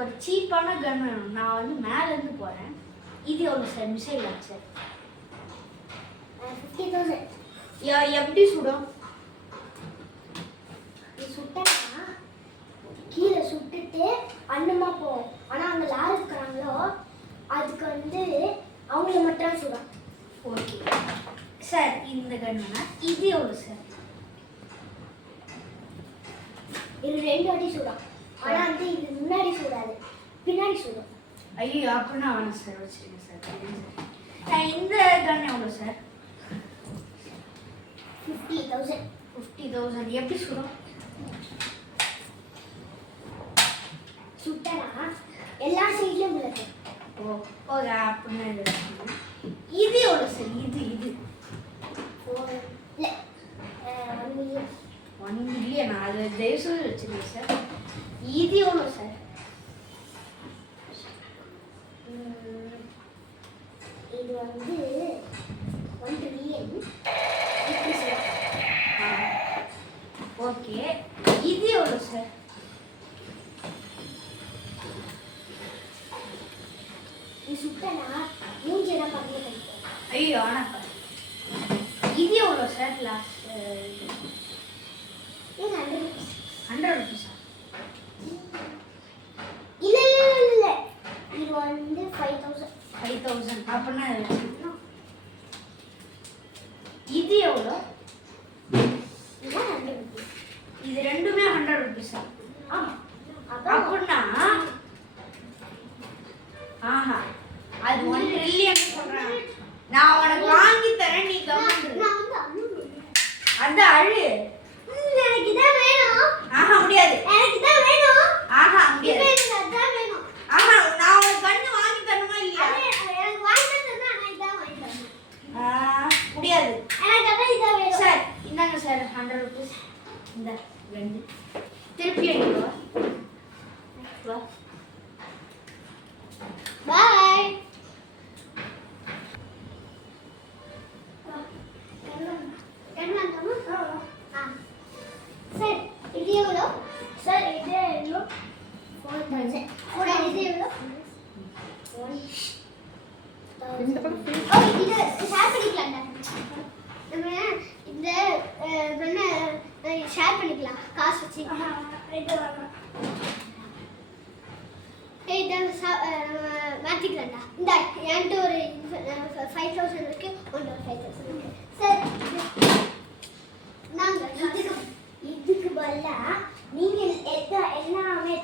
ஒரு சீப்பான கன் வேணும். நான் வந்து மேலேருந்து போகிறேன். இது எவ்வளோ சார்? Missile launcher 50,000. எப்படி சுடும்? இது சுட்டா கீழே சுட்டுட்டு அண்ணமா போகும். ஆனால் அங்கே யார் இருக்கிறாங்களோ அதுக்கு வந்து அவங்கள மட்டும் சுடும். ஓகே சார், இந்த கன் வேணா. இது எவ்வளோ சார்? இது 2 வாட்டி சுடும். ஆனால் வந்து இது முன்னாடி சுடாது, பின்னாடி சுடும். ஐயோ, அப்படின்னா வேணாம் சார், வச்சுருங்க சார். இந்த கன் எவ்வளோ சார்? 50,000. 50,000. எப்படி சுடும்? சுட்டனா எல்லா சைட்லயும் உள்ளது. ஓகே, அப்படின்னா இது எவ்வளோ சார்? இது இல்லை 1 million. 1 million. அது தயவு சொல்லி வச்சுருங்க சார். இது எவ்வளோ சார்? இது வந்து 1 trillion. ஓகே, இது எவ்வளோ சார்? இது சுட்டனா மூஞ்சியெல்லாம் பக்கத்துல கிடைக்கும். ஐயோ, ஆனால் இது எவ்வளோ சார்? Last 100 rupees. 100 rupees. இல்லை இல்லை இல்லை இல்லை, இது வந்து 5,000. 5,000. அப்படின்னா இது வச்சுக்கணும். இது எவ்வளோ? இது 100 rupees. இது ரெண்டுமே 100 rupees. ஆமாம். அப்படின்னா ஆஹா, அது 1 trillion சொல்றேன். நான் உனக்கு வாங்கி தரேன், நீ கவனிச்சு. நான் வந்து அண்ணு அந்த அழு. எனக்கு இதான் வேணும். ஆஹா, முடியாது. எனக்கு இதான் வேணும். ஆஹா, முடியாது. எனக்கு அதான் வேணும். ஆஹா, நான் உனக்கு கண்ணு வாங்கி தரணுமா இல்லையா? எனக்கு வாங்கி தரணும். நான் இதான் வாங்கி தரணும். முடியாது. எனக்கு அதான் இதான் வேணும். சார், இந்தாங்க சார் 100 rupees. இந்த 2 திருப்பி எடுங்க. வா. பாய். சார் இது எவ்வளோ? சார் இது எவ்வளோ? 4,000. சார் இது எவ்வளோ? 1,000. இது ஷேர் பண்ணிக்கலாம்டா. நம்ம இந்த ஷேர் பண்ணிக்கலாம் காசு வச்சு. மாற்றிக்கலாம்டா. இந்த என்கிட்ட ஒரு 5,000 இருக்கு, ஒன்று 5,000 இருக்கு. சார் நாங்கள் இதுக்கு பதிலாக நீங்கள் எல்லாமே